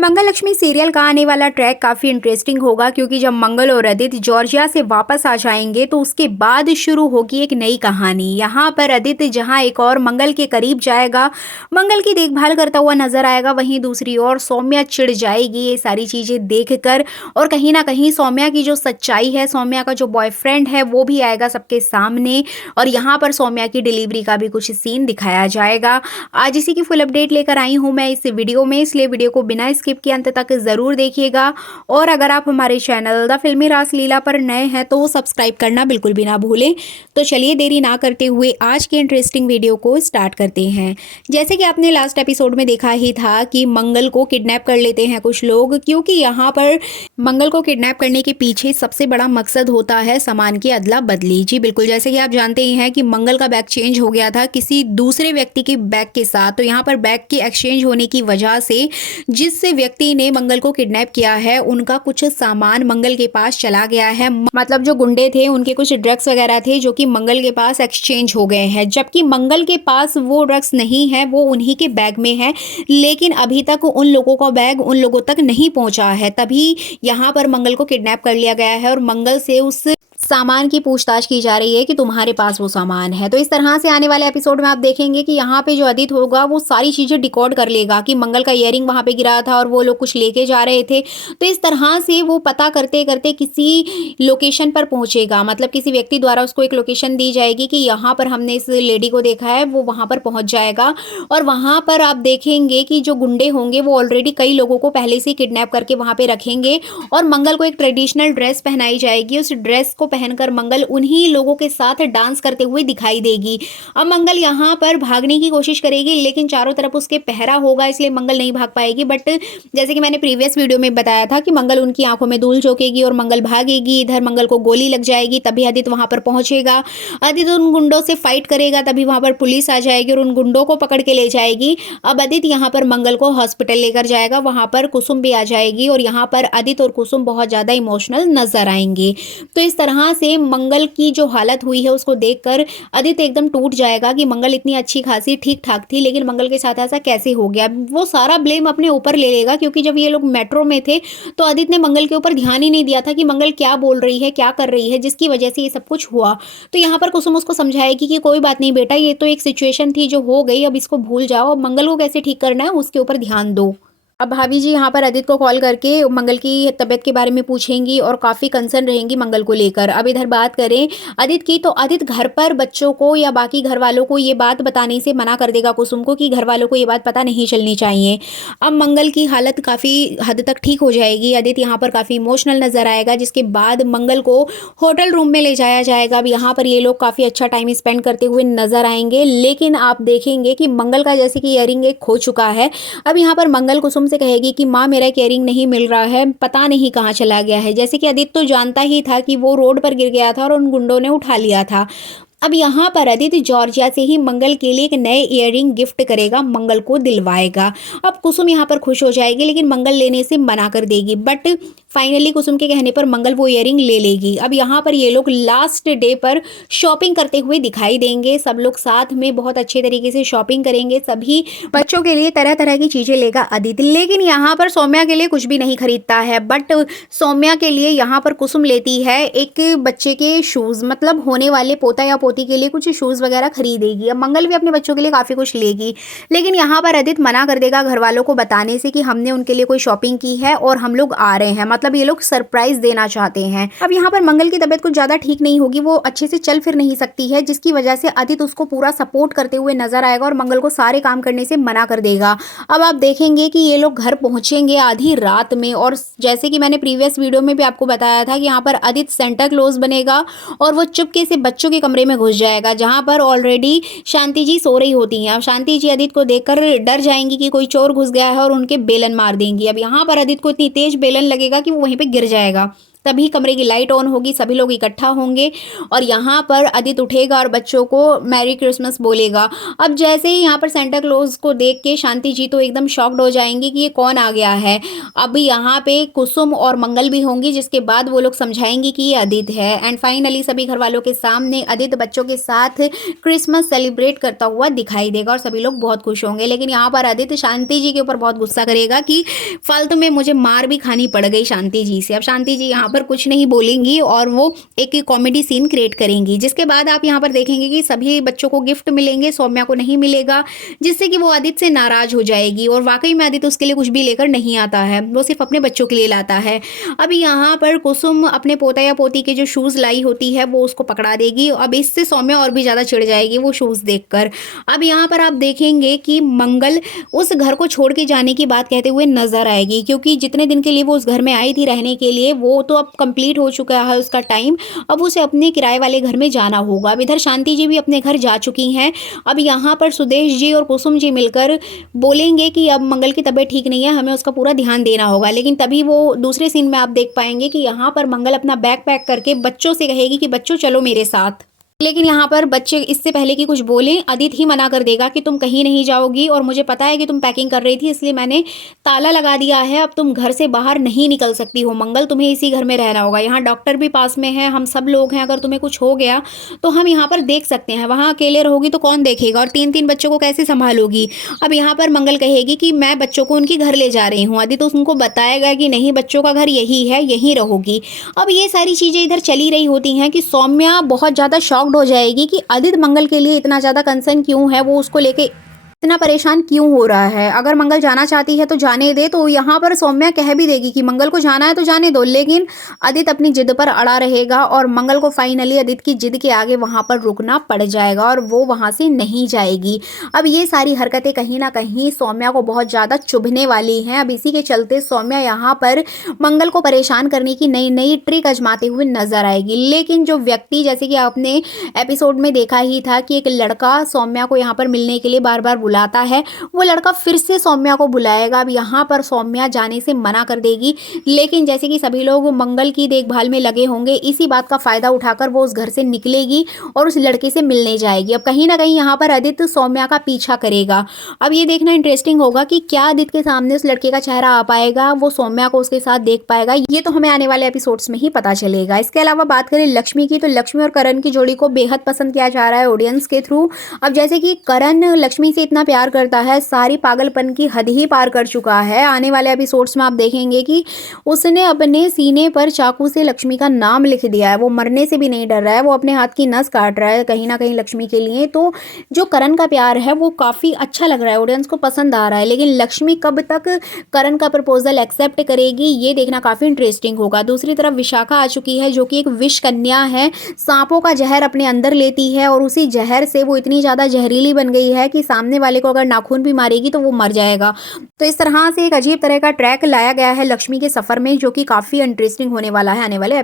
मंगल Lakshmi serial का आने वाला ट्रैक काफ़ी इंटरेस्टिंग होगा क्योंकि जब मंगल और आदित्य जॉर्जिया से वापस आ जाएंगे तो उसके बाद शुरू होगी एक नई कहानी। यहाँ पर आदित्य जहाँ एक और मंगल के करीब जाएगा, मंगल की देखभाल करता हुआ नजर आएगा, वहीं दूसरी ओर सौम्या चिढ़ जाएगी ये सारी चीज़ें देखकर। और कहीं ना कहीं सौम्या की जो सच्चाई है, सौम्या का जो बॉयफ्रेंड है वो भी आएगा सबके सामने। और यहाँ पर सौम्या की डिलीवरी का भी कुछ सीन दिखाया जाएगा। आज इसी की फुल अपडेट लेकर आई हूँ मैं इस वीडियो में, इसलिए वीडियो को बिना स्किप किए अंत तक ज़रूर देखिएगा। और अगर आप हमारे चैनल द फिल्मी रासलीला पर नए हैं तो सब्सक्राइब करना बिल्कुल भी ना भूलें। तो चलिए देरी ना करते हुए आज के इंटरेस्टिंग वीडियो को स्टार्ट करते हैं। जैसे कि आपने लास्ट एपिसोड में देखा ही था कि मंगल को किडनैप कर लेते हैं कुछ लोग, क्योंकि यहाँ पर मंगल को किडनैप करने के पीछे सबसे बड़ा मकसद होता है सामान की अदला बदली। जी बिल्कुल, जैसे कि आप जानते ही हैं कि मंगल का बैग चेंज हो गया था किसी दूसरे व्यक्ति के बैग के साथ। तो यहाँ पर बैग के एक्सचेंज होने की वजह से जिस व्यक्ति ने मंगल को किडनैप किया है उनका कुछ सामान मंगल के पास चला गया है। मतलब जो गुंडे थे उनके कुछ ड्रग्स वगैरह थे जो कि मंगल के पास एक्सचेंज हो गए हैं, जबकि मंगल के पास वो ड्रग्स नहीं है, वो उन्हीं के बैग में है। लेकिन अभी तक उन लोगों का बैग उन लोगों तक नहीं पहुंचा है, तभी यहाँ पर मंगल को किडनैप कर लिया गया है और मंगल से उस सामान की पूछताछ की जा रही है कि तुम्हारे पास वो सामान है। तो इस तरह से आने वाले एपिसोड में आप देखेंगे कि यहाँ पे जो आदित्य होगा वो सारी चीज़ें डिकोड कर लेगा कि मंगल का इयरिंग वहाँ पे गिरा था और वो लोग कुछ लेके जा रहे थे। तो इस तरह से वो पता करते करते किसी लोकेशन पर पहुँचेगा, मतलब किसी व्यक्ति द्वारा उसको एक लोकेशन दी जाएगी कि यहाँ पर हमने इस लेडी को देखा है, वो वहाँ पर पहुँच जाएगा। और वहाँ पर आप देखेंगे कि जो गुंडे होंगे वो ऑलरेडी कई लोगों को पहले से किडनैप करके वहाँ पे रखेंगे और मंगल को एक ट्रेडिशनल ड्रेस पहनाई जाएगी। उस ड्रेस को पहनकर मंगल उन्हीं लोगों के साथ डांस करते हुए दिखाई देगी। अब मंगल यहाँ पर भागने की कोशिश करेगी, लेकिन चारों तरफ उसके पहरा होगा, इसलिए मंगल नहीं भाग पाएगी। बट जैसे कि मैंने प्रीवियस वीडियो में बताया था कि मंगल उनकी आंखों में धूल झोंकेगी और मंगल भागेगी। इधर मंगल को गोली लग जाएगी, तभी आदित्य वहां पर पहुंचेगा। आदित्य उन गुंडों से फाइट करेगा, तभी वहां पर पुलिस आ जाएगी और उन गुंडों को पकड़ के ले जाएगी। अब आदित्य यहाँ पर मंगल को हॉस्पिटल लेकर जाएगा, वहां पर कुसुम भी आ जाएगी और यहाँ पर आदित्य और कुसुम बहुत ज्यादा इमोशनल नजर आएंगे। तो इस तरह से मंगल की जो हालत हुई है उसको देखकर आदित्य एकदम टूट जाएगा कि मंगल इतनी अच्छी खासी ठीक ठाक थी, लेकिन मंगल के साथ ऐसा कैसे हो गया। वो सारा ब्लेम अपने ऊपर ले लेगा, क्योंकि जब ये लोग मेट्रो में थे तो आदित्य ने मंगल के ऊपर ध्यान ही नहीं दिया था कि मंगल क्या बोल रही है, क्या कर रही है, जिसकी वजह से ये सब कुछ हुआ। तो यहाँ पर कुसुम उसको समझाएगी कि कोई बात नहीं बेटा, ये तो एक सिचुएशन थी जो हो गई, अब इसको भूल जाओ, अब मंगल को कैसे ठीक करना है उसके ऊपर ध्यान दो। अब भाभी जी यहाँ पर आदित्य को कॉल करके मंगल की तबीयत के बारे में पूछेंगी और काफ़ी कंसर्न रहेंगी मंगल को लेकर। अब इधर बात करें आदित्य की, तो आदित्य घर पर बच्चों को या बाकी घर वालों को ये बात बताने से मना कर देगा कुसुम को कि घर वालों को ये बात पता नहीं चलनी चाहिए। अब मंगल की हालत काफ़ी हद तक ठीक हो जाएगी। आदित्य यहाँ पर काफ़ी इमोशनल नजर आएगा, जिसके बाद मंगल को होटल रूम में ले जाया जाएगा। अब यहाँ पर ये लोग काफ़ी अच्छा टाइम स्पेंड करते हुए नजर आएंगे, लेकिन आप देखेंगे कि मंगल का जैसे कि इयरिंग एक खो चुका है। अब यहाँ पर मंगल कुसुम से कहेगी कि माँ मेरा इयरिंग नहीं मिल रहा है, पता नहीं कहाँ चला गया है। जैसे कि आदित्य तो जानता ही था कि वो रोड पर गिर गया था और उन गुंडों ने उठा लिया था। अब यहाँ पर आदित्य जॉर्जिया से ही मंगल के लिए एक नए इयरिंग गिफ्ट करेगा, मंगल को दिलवाएगा। अब कुसुम यहाँ पर खुश हो जाएगी, लेकिन मंगल लेने से मना कर देगी। बट फाइनली कुसुम के कहने पर मंगल वो इयरिंग ले लेगी। अब यहाँ पर ये लोग लास्ट डे पर शॉपिंग करते हुए दिखाई देंगे। सब लोग साथ में बहुत अच्छे तरीके से शॉपिंग करेंगे, सभी बच्चों के लिए तरह तरह की चीजें लेगा आदित्य। लेकिन यहाँ पर सौम्या के लिए कुछ भी नहीं खरीदता है, बट सौम्या के लिए यहाँ पर कुसुम लेती है एक बच्चे के शूज, मतलब होने वाले पोता या पोती के लिए कुछ शूज वगैरह खरीदेगी। अब मंगल भी अपने बच्चों के लिए काफी कुछ लेगी, लेकिन यहाँ पर आदित्य मना कर देगा घर वालों को बताने से कि हमने उनके लिए कोई शॉपिंग की है और हम लोग आ रहे हैं, मतलब ये लोग सरप्राइज देना चाहते हैं। अब यहाँ पर मंगल की तबीयत कुछ ज्यादा ठीक नहीं होगी, वो अच्छे से चल फिर नहीं सकती है, जिसकी वजह से आदित्य उसको पूरा सपोर्ट करते हुए नजर आएगा और मंगल को सारे काम करने से मना कर देगा। अब आप देखेंगे कि ये लोग घर पहुंचेंगे आधी रात में, और जैसे कि मैंने प्रीवियस वीडियो में भी आपको बताया था कि यहाँ पर आदित्य सेंटा क्लॉज बनेगा और वो चुपके से बच्चों के कमरे में घुस जाएगा, जहां पर ऑलरेडी शांति जी सो रही होती हैं। अब शांति जी आदित्य को देखकर डर जाएंगी कि कोई चोर घुस गया है और उनके बेलन मार देंगी। अब यहाँ पर आदित्य को इतनी तेज बेलन लगेगा कि वो वहीं पे गिर जाएगा। तभी कमरे की लाइट ऑन होगी, सभी लोग इकट्ठा होंगे और यहाँ पर आदित्य उठेगा और बच्चों को मैरी क्रिसमस बोलेगा। अब जैसे ही यहाँ पर सेंटा क्लॉज को देख के शांति जी तो एकदम शॉक्ड हो जाएंगी कि ये कौन आ गया है। अब यहाँ पे कुसुम और मंगल भी होंगी, जिसके बाद वो लोग समझाएंगी कि ये आदित्य है। एंड फाइनली सभी घर वालों के सामने आदित्य बच्चों के साथ क्रिसमस सेलिब्रेट करता हुआ दिखाई देगा और सभी लोग बहुत खुश होंगे। लेकिन यहाँ पर आदित्य शांति जी के ऊपर बहुत गुस्सा करेगा कि फालतू में मुझे मार भी खानी पड़ गई शांति जी से। अब शांति जी यहाँ पर कुछ नहीं बोलेंगी और वो एक कॉमेडी सीन क्रिएट करेंगी, जिसके बाद आप यहाँ पर देखेंगे कि सभी बच्चों को गिफ्ट मिलेंगे, सौम्या को नहीं मिलेगा, जिससे कि वो आदित्य से नाराज हो जाएगी। और वाकई में आदित्य उसके लिए कुछ भी लेकर नहीं आता है, वो सिर्फ अपने बच्चों के लिए लाता है। अब यहाँ पर कुसुम अपने पोता या पोती के जो शूज लाई होती है वो उसको पकड़ा देगी। अब इससे सौम्या और भी ज्यादा चिढ़ जाएगी वो शूज देखकर। अब यहाँ पर आप देखेंगे कि मंगल उस घर को छोड़ के जाने की बात कहते हुए नजर आएगी, क्योंकि जितने दिन के लिए वो उस घर में आई थी रहने के लिए वो तो अब कंप्लीट हो चुका है उसका टाइम। अब उसे अपने किराए वाले घर में जाना होगा। अब इधर शांति जी भी अपने घर जा चुकी हैं। अब यहाँ पर सुदेश जी और कुसुम जी मिलकर बोलेंगे कि अब मंगल की तबीयत ठीक नहीं है, हमें उसका पूरा ध्यान देना होगा। लेकिन तभी वो दूसरे सीन में आप देख पाएंगे कि यहाँ पर मंगल अपना बैग पैक करके बच्चों से कहेगी कि बच्चों चलो मेरे साथ। लेकिन यहाँ पर बच्चे इससे पहले कि कुछ बोलें आदित्य ही मना कर देगा कि तुम कहीं नहीं जाओगी और मुझे पता है कि तुम पैकिंग कर रही थी, इसलिए मैंने ताला लगा दिया है। अब तुम घर से बाहर नहीं निकल सकती हो मंगल, तुम्हें इसी घर में रहना होगा। यहाँ डॉक्टर भी पास में है, हम सब लोग हैं, अगर तुम्हें कुछ हो गया तो हम यहाँ पर देख सकते हैं। वहाँ अकेले रहोगी तो कौन देखेगा और 3-3 बच्चों को कैसे संभालोगी। अब यहाँ पर मंगल कहेगी कि मैं बच्चों को उनके घर ले जा रही हूँ। आदित्य तो उनको बताएगा कि नहीं, बच्चों का घर यही है, यहीं रहोगी। अब ये सारी चीज़ें इधर चली रही होती हैं कि सौम्या बहुत ज़्यादा शॉक्ड हो जाएगी कि आदित्य मंगल के लिए इतना ज़्यादा कंसर्न क्यों है, वो उसको लेके इतना परेशान क्यों हो रहा है। अगर मंगल जाना चाहती है तो जाने दे। तो यहाँ पर सौम्या कह भी देगी कि मंगल को जाना है तो जाने दो, लेकिन आदित्य अपनी जिद पर अड़ा रहेगा और मंगल को फाइनली आदित्य की जिद के आगे वहाँ पर रुकना पड़ जाएगा और वो वहाँ से नहीं जाएगी। अब ये सारी हरकतें कहीं ना कहीं सौम्या को बहुत ज़्यादा चुभने वाली हैं। अब इसी के चलते सौम्या यहाँ पर मंगल को परेशान करने की नई नई ट्रिक आजमाते हुए नजर आएगी। लेकिन जो व्यक्ति, जैसे कि आपने एपिसोड में देखा ही था कि एक लड़का सौम्या को यहाँ पर मिलने के लिए बार बार बुलाता है, वो लड़का फिर से सौम्या को बुलाएगा। अब यहाँ पर सौम्या जाने से मना कर देगी, लेकिन जैसे कि सभी लोग मंगल की देखभाल में लगे होंगे, इसी बात का फायदा उठाकर वो उस घर से निकलेगी और उस लड़के से मिलने जाएगी। अब कहीं ना कहीं यहाँ पर आदित्य सौम्या का पीछा करेगा। अब ये देखना इंटरेस्टिंग होगा कि क्या आदित्य के सामने उस लड़के का चेहरा आ पाएगा, वो सौम्या को उसके साथ देख पाएगा, ये तो हमें आने वाले एपिसोड्स में ही पता चलेगा। इसके अलावा बात करें लक्ष्मी की, तो लक्ष्मी और करण की जोड़ी को बेहद पसंद किया जा रहा है ऑडियंस के थ्रू। अब जैसे कि करण लक्ष्मी से इतना प्यार करता है, सारी पागलपन की हद ही पार कर चुका है। आने वाले एपिसोड्स में आप देखेंगे कि उसने अपने सीने पर चाकू से लक्ष्मी का नाम लिख दिया है। वो मरने से भी नहीं डर रहा है, वो अपने हाथ की नस काट रहा है कहीं ना कहीं लक्ष्मी के लिए। तो जो करण का प्यार है वो काफ़ी अच्छा लग रहा है, ऑडियंस को पसंद आ रहा है। लेकिन लक्ष्मी कब तक करण का प्रपोजल एक्सेप्ट करेगी, ये देखना काफ़ी इंटरेस्टिंग होगा। दूसरी तरफ विशाखा आ चुकी है, जो कि एक विष कन्या है, सांपों का जहर अपने अंदर लेती है और उसी जहर से वो इतनी ज़्यादा जहरीली बन गई है कि सामने वाले को अगर नाखून भी मारेगी तो वो मर जाएगा। तो इस तरह से एक अजीब तरह का ट्रैक लाया गया है लक्ष्मी के सफ़र में, जो कि काफ़ी इंटरेस्टिंग होने वाला है आने वाले